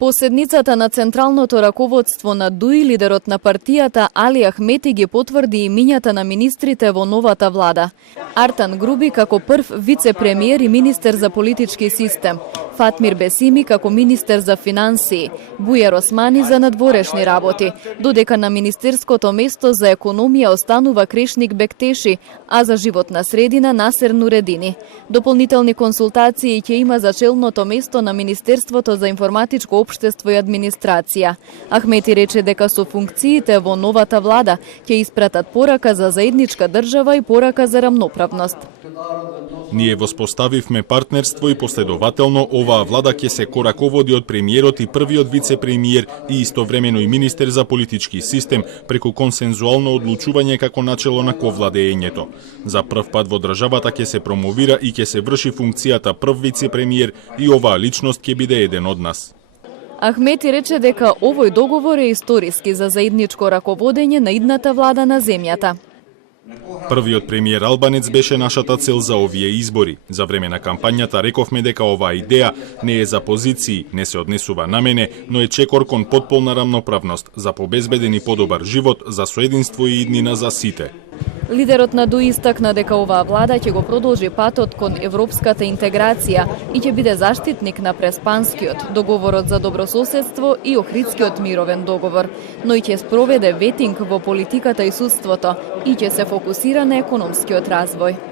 По седницата на централното раководство на ДУИ, лидерот на партијата Али Ахмети ги потврди имињата на министрите во новата влада. Артан Груби како прв вице-премиер и министер за политички систем, Фатмир Бесими како министер за финансии, Бујар Османи за надворешни работи, додека на министерското место за економија останува Крешник Бектеши, а за животна средина Насер Нуредини. Дополнителни консултации ќе има за челното место на Министерството за информатичко општество и администрација. Ахмети рече дека со функциите во новата влада ќе испратат порака за заедничка држава и порака за рамноправност. Ние воспоставивме партнерство и последователно оваа влада ќе се кораководи од премиерот и првиот вице-премиер и истовремено и министер за политички систем преку консензуално одлучување како начело на ковладеењето. За прв пат во државата ќе се промовира и ќе се врши функцијата прв вице-премиер и оваа личност ќе биде еден од нас. Ахмети рече дека овој договор е историски за заедничко раководење на идната влада на земјата. Првиот премиер албанец беше нашата цел за овие избори. За време на кампањата рековме дека оваа идеја не е за позиции, не се однесува на мене, но е чекор кон потполна рамноправност, за побезбеден и подобар живот, за соединство и иднина за сите. Лидерот на ДУИ истакна дека оваа влада ќе го продолжи патот кон европската интеграција и ќе биде заштитник на Преспанскиот, договорот за добрососедство и Охридскиот мировен договор, но и ќе спроведе ветинг во политиката и судството и ќе се фокусира на економскиот развој.